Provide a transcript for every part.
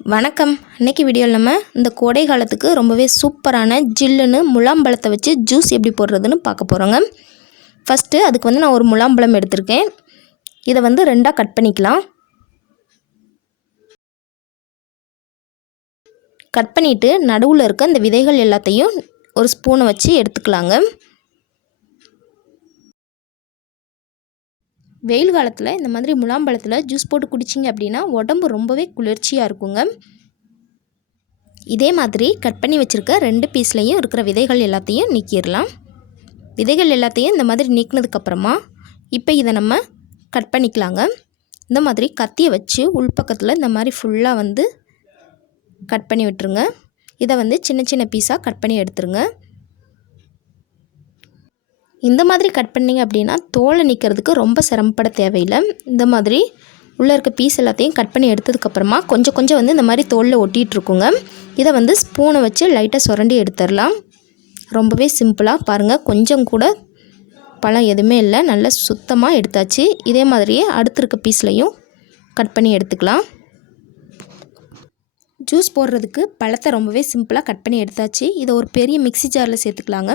வணக்கம். இன்றைக்கி வீடியோவில் நம்ம இந்த கோடை காலத்துக்கு ரொம்பவே சூப்பரான ஜில்லுன்னு முலாம்பழத்தை வச்சு ஜூஸ் எப்படி போடுறதுன்னு பார்க்க போகிறோங்க. ஃபஸ்ட்டு அதுக்கு நான் ஒரு முலாம்பழம் எடுத்திருக்கேன். இதை ரெண்டாக கட் பண்ணிக்கலாம். கட் பண்ணிவிட்டு நடுவில் இருக்க இந்த விதைகள் எல்லாத்தையும் ஒரு ஸ்பூனை வச்சு எடுத்துக்கலாங்க. வெயில் காலத்தில் இந்த மாதிரி முலாம்பழத்தில் ஜூஸ் போட்டு குடிச்சிங்க அப்படின்னா உடம்பு ரொம்பவே குளிர்ச்சியாக இருக்குங்க. இதே மாதிரி கட் பண்ணி வச்சுருக்க 2 பீஸ்லேயும் இருக்கிற விதைகள் எல்லாத்தையும் நீக்கிடலாம். விதைகள் எல்லாத்தையும் இந்த மாதிரி நீக்கினதுக்கப்புறமா இப்போ இதை நம்ம கட் பண்ணிக்கலாங்க. இந்த மாதிரி கத்தியை வச்சு உள்பக்கத்தில் இந்த மாதிரி ஃபுல்லாக கட் பண்ணி விட்டுருங்க. இதை சின்ன சின்ன பீஸாக கட் பண்ணி எடுத்துருங்க. இந்த மாதிரி கட் பண்ணிங்க அப்படின்னா தோலை நீக்கிறதுக்கு ரொம்ப சிரமப்பட தேவையில்லை. இந்த மாதிரி உள்ளே இருக்க பீஸ் எல்லாத்தையும் கட் பண்ணி எடுத்ததுக்கப்புறமா கொஞ்சம் இந்த மாதிரி தோலில் ஒட்டிகிட்ருக்குங்க. இதை ஸ்பூனை வச்சு லைட்டாக சுரண்டி எடுத்துடலாம். ரொம்பவே சிம்பிளாக பாருங்கள், கொஞ்சம் கூட பழம் எதுவுமே இல்லை, நல்லா சுத்தமாக எடுத்தாச்சு. இதே மாதிரியே அடுத்து இருக்க பீஸ்லையும் கட் பண்ணி எடுத்துக்கலாம். ஜூஸ் போடுறதுக்கு பழத்தை ரொம்பவே சிம்பிளாக கட் பண்ணி எடுத்தாச்சு. இதை ஒரு பெரிய மிக்ஸி ஜாரில் சேர்த்துக்கலாங்க.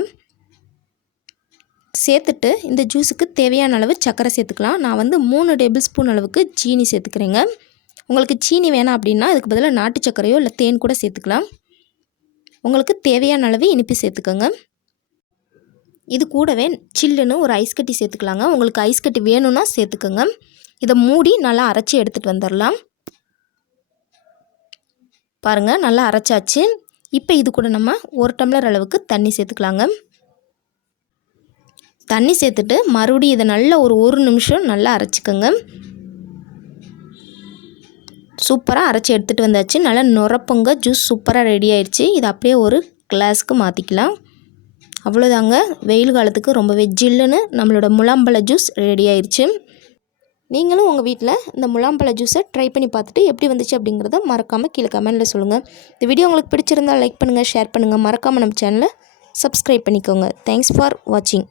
சேர்த்துட்டு இந்த ஜூஸுக்கு தேவையான அளவு சர்க்கரை சேர்த்துக்கலாம். நான் 3 டேபிள் ஸ்பூன் அளவுக்கு சீனி சேர்த்துக்கிறேங்க. உங்களுக்கு சீனி வேணாம் அப்படின்னா அதுக்கு பதிலாக நாட்டு சர்க்கரையோ இல்லை தேன் கூட சேர்த்துக்கலாம். உங்களுக்கு தேவையான அளவு இனிப்பு சேர்த்துக்கோங்க. இது கூடவே சில்லுன்னு ஒரு ஐஸ் கட்டி சேர்த்துக்கலாங்க. உங்களுக்கு ஐஸ் கட்டி வேணும்னா சேர்த்துக்கோங்க. இதை மூடி நல்லா அரைச்சி எடுத்துகிட்டு வந்துடலாம். பாருங்கள், நல்லா அரைச்சாச்சு. இப்போ இது கூட நம்ம 1 டம்ளர் அளவுக்கு தண்ணி சேர்த்துக்கலாங்க. தண்ணி சேர்த்துட்டு மறுபடியும் இதை நல்லா ஒரு நிமிஷம் நல்லா அரைச்சிக்கோங்க. சூப்பராக அரைச்சி எடுத்துகிட்டு வந்தாச்சு. நல்லா நுரப்பொங்க ஜூஸ் சூப்பராக ரெடி ஆயிடுச்சு. இதை அப்படியே ஒரு கிளாஸுக்கு மாற்றிக்கலாம். அவ்வளோதாங்க, வெயில் காலத்துக்கு ரொம்பவே ஜில்லுன்னு நம்மளோட முலாம்பழ ஜூஸ் ரெடி ஆயிடுச்சு. நீங்களும் உங்கள் வீட்டில் இந்த முலாம்பழ ஜூஸை ட்ரை பண்ணி பார்த்துட்டு எப்படி வந்துச்சு அப்படிங்கிறத மறக்காமல் கீழே கமெண்ட்டில் சொல்லுங்கள். இந்த வீடியோ உங்களுக்கு பிடிச்சிருந்தால் லைக் பண்ணுங்கள், ஷேர் பண்ணுங்கள். மறக்காமல் நம்ம சேனலை சப்ஸ்கிரைப் பண்ணிக்கோங்க. தேங்க்ஸ் ஃபார் வாட்சிங்.